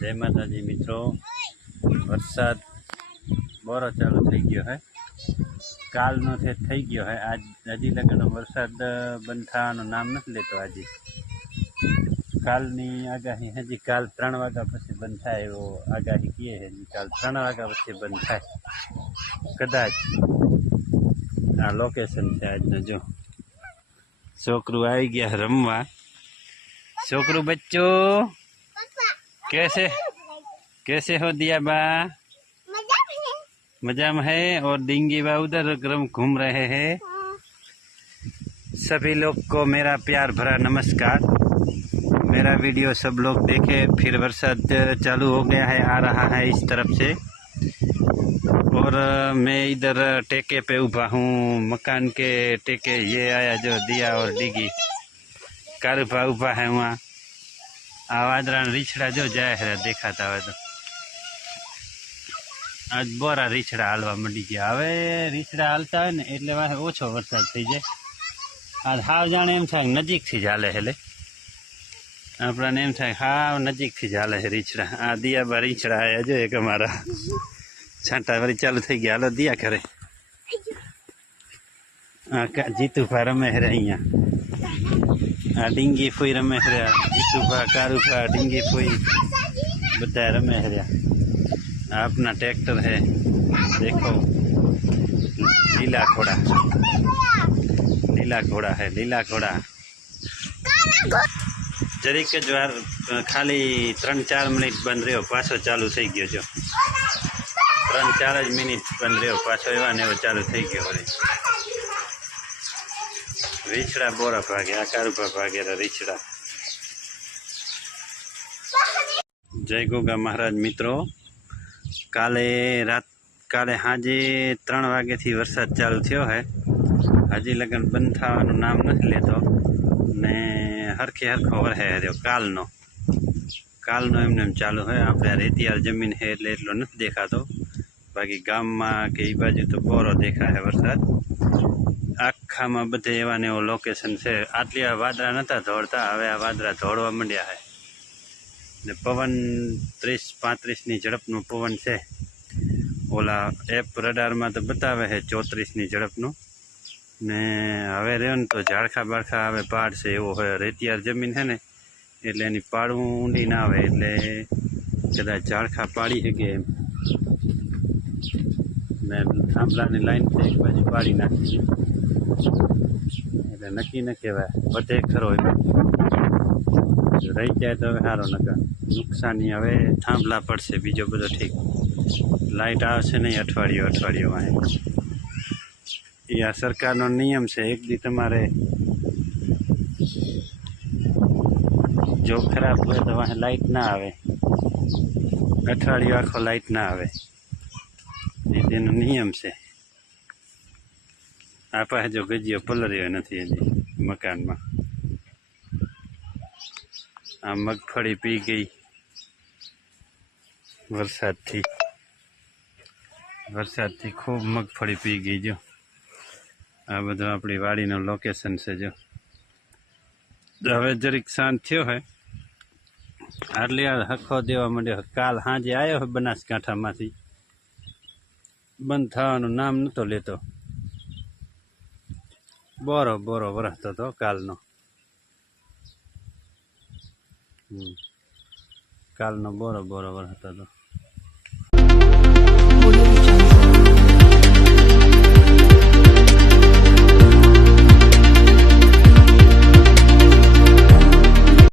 जय माताजी मित्रों। वरसाद बोरो चालू थई गयो है। कालनो थई गयो है। आज हजी लगन वरसाद बंद थवानुं नाम नथी लेतो। आज कालनी आगाही हजी काल 3 वाग्या पछी बंद थाय एवो आगाही कीए है। काल 3 वाग्या पछी बंद थाय कदाच। आ लोकेशन छे आजनो। जो छोकरू आई गया रमवा। छोकरू बच्चो कैसे कैसे हो दिया बा? मजा में है। और डिंगी बा उधर घूम रहे हैं। सभी लोग को मेरा प्यार भरा नमस्कार। मेरा वीडियो सब लोग देखे। फिर बरसात चालू हो गया है, आ रहा है इस तरफ से। और मैं इधर टेके पे उभा हूँ, मकान के टेके। ये आया जो दिया और डिगी कारुभा उभा है वहाँ। आवादरा रीछड़ा जो जाए है देखाता हो तो। आज बोरा रीछड़ा हालवा मंडी गया। हवे रीछड़ा हालता है ने एटले वाहे ओछो वरसाद थई जाय। आज हाव जाणे एम थाय नजीक थी जाले हेले। आपणाने एम थाय हाव नजीक थी जाले है रीछड़ा। आ दिया बा रीछड़ा आया जो एक अमारा छांटा वरी चालू थई गया। हालो दिया करे। जीतूभा रमे है अहींया। आ डींगी फूई रमे है। जीतूभा कारूभा डींगी फूई बधा रमे है। अपना ट्रैक्टर है देखो। लीला घोड़ा, लीला घोड़ा है, लीला घोड़ा। जरीक ज्वार खाली 3-4 मिनिट बंद रह्यो, पाछो चालू थई गयो। जो 3-4 ज मिनिट बंद रह्यो, पाछो एवा ने एवो चालू थई गयो। वरी रीछड़ा बोरा भागे, कारुभा भागे रीछड़ा। जय गोगा महाराज मित्रों। काले हाजे 3 वागे थी वरसाद चालू थयो है। हजी लगन बंद थवानुं नाम नथी लेतो ने हरखे हरखो वरहे हर्यो। कालनो एमने चालू है। आपणे रेतियार जमीन है એટલે એટલો નથી દેખાતો। बाकी गाम में के ई बाजू तो बोरो देखा है वरसाद। आखा में बधे एवा ने एवो लोकेशन से। आटली वादरा नता धोड़ता, हवे आ वादरा धोड़वा मंड्या है। ने पवन 30-35 ની ઝડપનું પવન છે। ओला एप रडार में तो बतावे है 34 ની ઝડપનું ने हवे रह्यो ने तो झाड़खा बाड़खा हवे पहाड़ से एवो है। रेतियार जमीन है ने एटले एनी पाड़ू ऊंडी ना आवे एटले कदाच झाड़खा पाड़ी सके एम। ने थांभलानी लाइन से एक बाजू पाड़ी नाखी एटले नक्की न कहेवाय। बटे खरो रही जाए तो सारो, नका नुकसानी। हवे थांभला पड़शे, बीजो बधो ठीक। लाइट आवशे नहीं अठवाडियो वाहे। या सरकारनो नियम से एक दी तमारे जो खराब हुए तो वहाँ लाइट ना आवे। अठवाडियो आखो लाइट ना आवे, एनो नियम से। आ पाछे जो गजियो पलर्यो नथी हजी मकान में। आ मगफड़ी पी गई वरसाद थी खूब मगफड़ी पी गई। जो आ बधुं आपणी वाड़ीनो लोकेशन से। जो हवे जरीक शांत थयो है। आटली हरखो देवा मंड्यो। काल हांजे आयो है बनासकांठामांथी, बंद थवानुं नाम नतो लेतो। बोरो बोरो वरसतो तो कालनो। कालनो बोरो बोरो वरसतो तो।